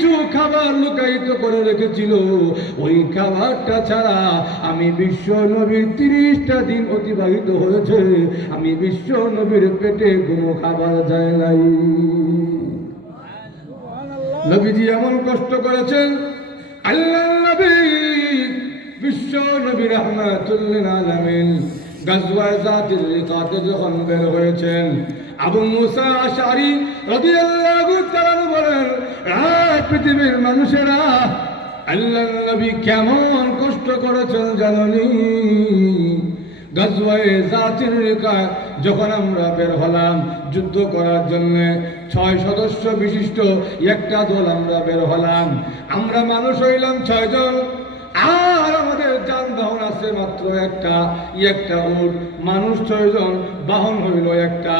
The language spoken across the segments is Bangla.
কিছু খাবার লুকায়িত করে রেখেছিল। ওই খাবারটা ছাড়া আমি বিশ্ব নবীর তিরিশটা দিন অতিবাহিত হয়েছে। আমি বিশ্ব নবীর পেটে কোনো খাবার যায় নাই। নবীজি এমন কষ্ট করেছেন, আল্লাহ নবী, বিশ্ব নবী রহমাতুল্লিল আলামিন গাজওয়ায়ে জাতির রিকাতে যখন বের হয়েছেন, আবু মুসা আশআরি রাদিয়াল্লাহু তাআলা বলেন পৃথিবীর মানুষেরা আল্লাহ নবী কেমন কষ্ট করেছেন জাননি। যখন আমরা বের হলাম যুদ্ধ করার জন্য, ছয় সদস্য বিশিষ্ট একটা দল আমরা বের হলাম। আমরা মানুষ হইলাম ছয়জন। যানবাহন আছে মাত্র একটা একটা উট। মানুষ ছয়জন, বাহন হইল একটা।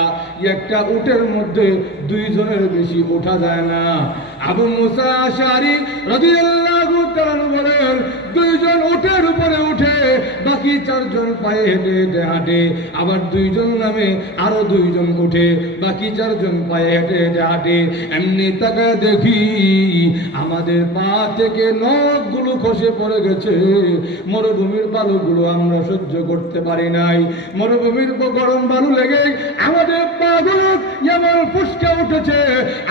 একটা উটের মধ্যে দুইজনের বেশি ওঠা যায় না। আবু মুসা শারি রাদিয়াল্লাহু বলেন দুইজন উটের উপরে উঠে বাকি চারজন পায়ে হেঁটে হেঁটে হাঁটে। আবার দুইজন নামে, আরও দুইজন উঠে, বাকি চারজন পায়ে হেঁটে হেঁটে হাঁটে। এমনি তাকায় দেখি আমাদের পা থেকে নখগুলো খসে পড়ে গেছে। মরুভূমির বালুগুলো আমরা সহ্য করতে পারি নাই। মরুভূমির গরম বালু লেগে আমাদের পাগুলো যেমন ফুসকে উঠেছে।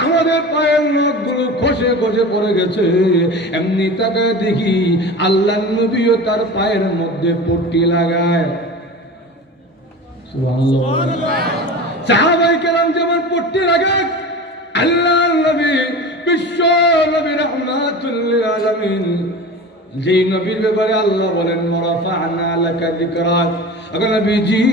আমাদের পায়ের নখগুলো খসে খসে পড়ে গেছে। এমনি তাকায় দেখি আল্লাহ নবীও তার পায়ের মধ্যে পট্টি লাগায়। যেমন পট্টি লাগায় আল্লাহ নবী, বিশ্ব নবী রহমাতুল্লিল আলামিন। যেই নবীর ব্যাপারে আল্লাহ বলেন ওয়ারাফা'না লাকা যিকরাক। এখন নবীজি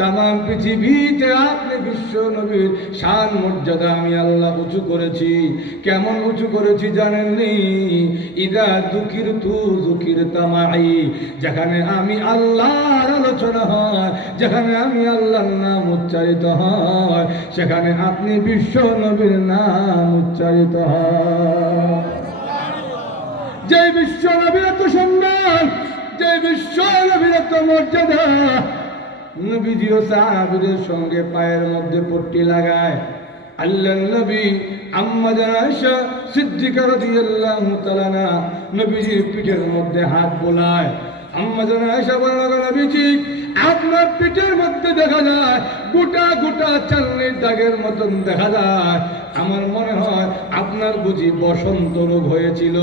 তাম পৃথিবীতে আপনি বিশ্ব নবীর শান, মর্যাদা আমি আল্লাহ উঁচু করেছি। কেমন উঁচু করেছি জানেননি? ইদা দুঃখীর তু দুঃখীর তামাই, যেখানে আমি আল্লাহর আলোচনা হয়, যেখানে আমি আল্লাহর নাম উচ্চারিত হয়, সেখানে আপনি বিশ্ব নবীর নাম উচ্চারিত হয়। যে বিশ্ব নবীর এত সম্মান, যে বিশ্ব নবীর এত মর্যাদা নবীজি ও সাহাবিদের সঙ্গে পায়ের মধ্যে পট্টি লাগায়। আল্লাহ নবী আম্মা জানাইশা সিদ্দিকা রাদিয়াল্লাহু তাআলা নবীজির পিঠের মধ্যে হাত বোলায়। আম্মা জানাইশা বলেন নবীজি আপনার পেটের মধ্যে দেখা যায়, গোটা গোটা চালনির দাগের মতন দেখা যায়। আমার মনে হয় আপনার বুঝি বসন্ত রোগ হয়েছিল,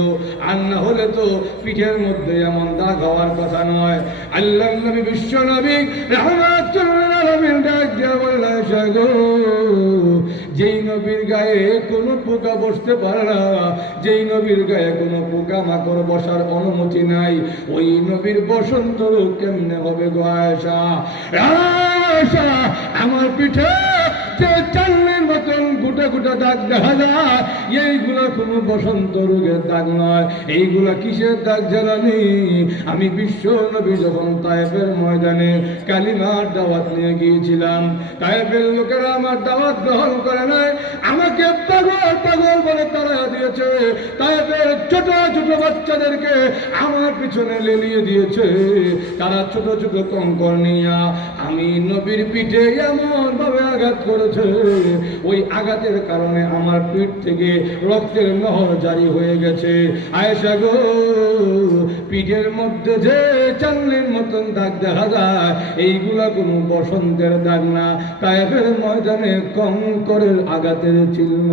আর না হলে তো পিঠের মধ্যে এমন দাগ হওয়ার কথা নয়। আল্লাহ নবী বিশ্ব নবী রহমান বললেন ডাক দিয়া গো যেই নবীর গায়ে কোনো পোকা বসতে পারে না, যেই নবীর গায়ে কোনো পোকা মাকড় বসার অনুমতি নাই, ওই নবীর বসন্ত রোগ কেমনে হবে গো আয়সা আয়েশা, আমার পিঠে গোটা দাগ দেখা যায়। এইগুলা কোনো বসন্ত রোগের দাগ নয়। এইগুলা কিসের দাগ জানানি আমি বিশ্ব নবী যখন তায়েফের ময়দানে কালিমার দাওয়াত নিয়ে গিয়েছিলাম, তায়েফের লোকেরা আমার দাওয়াত গ্রহণ করে নাই। আমাকে পাগল পাগল বলে তারা দিয়েছে। তায়েফের ছোট ছোট বাচ্চাদেরকে আমার পিছনে লেলিয়ে দিয়েছে। তারা ছোট ছোট কঙ্কর নিয়ে আমি নবীর পিঠে এমন ভাবে আঘাত করেছে। ওই আঘাতের কারণে আমার পিঠ থেকে রক্তের নহর জারি হয়ে গেছে। আয়েশা গো, পিঠের মধ্যে যে চান্নের মতন দাগ দেখা যায়, এইগুলা কোনো বসন্তের দাগ না। তাইফের ময়দানে কঙ্করের আঘাতের চিহ্ন।